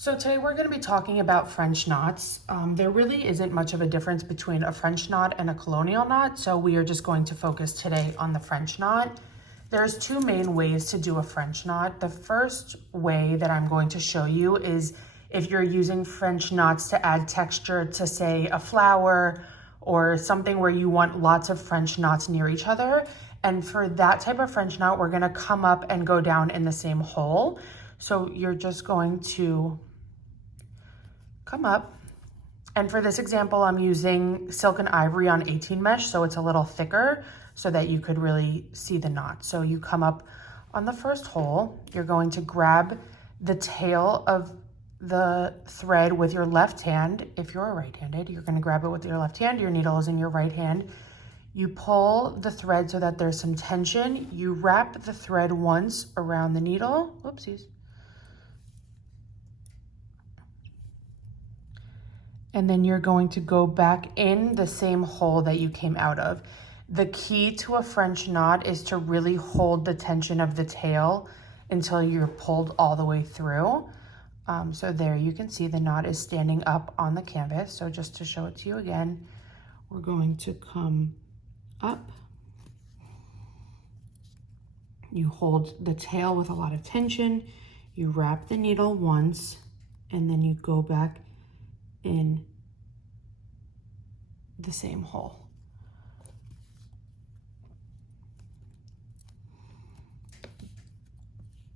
So today we're going to be talking about French knots. There really isn't much of a difference between a French knot and a colonial knot, so we are just going to focus today on the French knot. There's two main ways to do a French knot. The first way that I'm going to show you is if you're using French knots to add texture to, say, a flower or something where you want lots of French knots near each other. And for that type of French knot, we're going to come up and go down in the same hole. So you're just going to come up, and for this example I'm using silk and ivory on 18 mesh, so it's a little thicker so that you could really see the knot. So you come up on the first hole, you're going to grab the tail of the thread with your left hand. If you're right-handed, you're going to grab it with your left hand, your needle is in your right hand. You pull the thread so that there's some tension, you wrap the thread once around the needle, whoopsies, and then you're going to go back in the same hole that you came out of. The key to a French knot is to really hold the tension of the tail until you're pulled all the way through. So there you can see the knot is standing up on the canvas. So just to show it to you again, we're going to come up. You hold the tail with a lot of tension, you wrap the needle once, and then you go back in the same hole.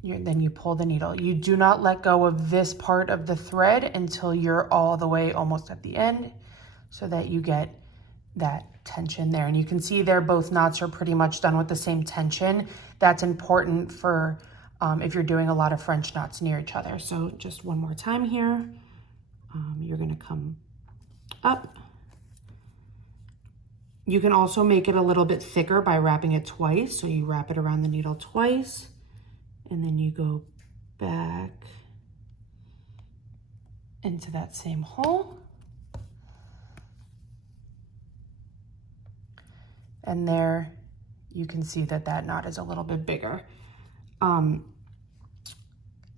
Then you pull the needle. You do not let go of this part of the thread until you're all the way almost at the end, so that you get that tension there. And you can see there both knots are pretty much done with the same tension. That's important for if you're doing a lot of French knots near each other. So just one more time here. You're gonna come up. You can also make it a little bit thicker by wrapping it twice. So you wrap it around the needle twice, and then you go back into that same hole. And there you can see that that knot is a little bit bigger.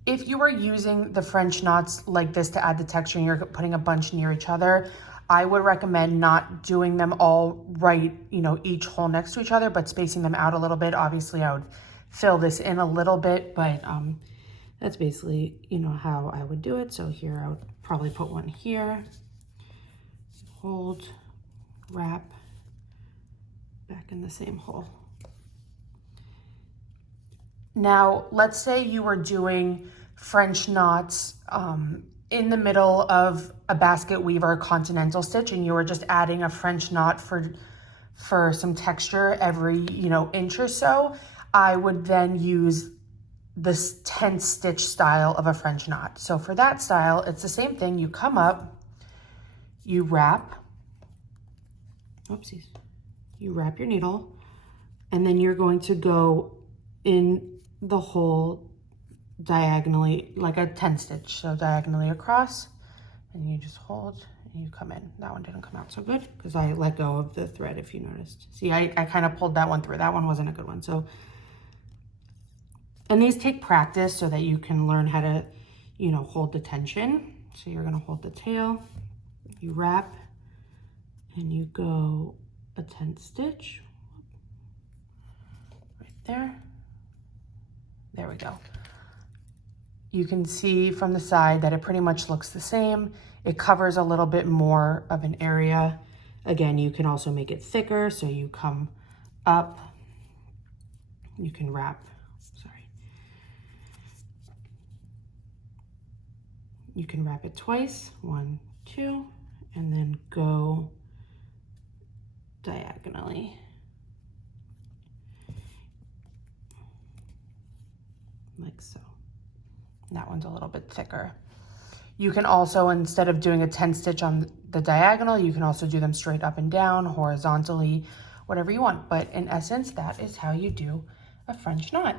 If you are using the French knots like this to add the texture and you're putting a bunch near each other, I would recommend not doing them all right, each hole next to each other, but spacing them out a little bit. Obviously, I would fill this in a little bit, but that's basically, how I would do it. So here I would probably put one here, hold, wrap, back in the same hole. Now, let's say you were doing French knots in the middle of a basket weave or a continental stitch, and you were just adding a French knot for some texture every, inch or so. I would then use this 10 stitch style of a French knot. So for that style, it's the same thing. You come up, you wrap, oopsies, you wrap your needle, and then you're going to go in the hole diagonally, like a 10 stitch, so diagonally across, and you just hold and you come in. That one didn't come out so good because I let go of the thread, if you noticed. See, I kind of pulled that one through. That one wasn't a good one. So, and these take practice so that you can learn how to, hold the tension. So you're gonna hold the tail, you wrap, and you go a 10 stitch right there. There we go. You can see from the side that it pretty much looks the same. It covers a little bit more of an area. Again, you can also make it thicker. So you come up, you can wrap, you can wrap it twice, 1, 2, and then go diagonally. Like so. That one's a little bit thicker. You can also, instead of doing a 10 stitch on the diagonal, you can also do them straight up and down, horizontally, whatever you want. But in essence, that is how you do a French knot.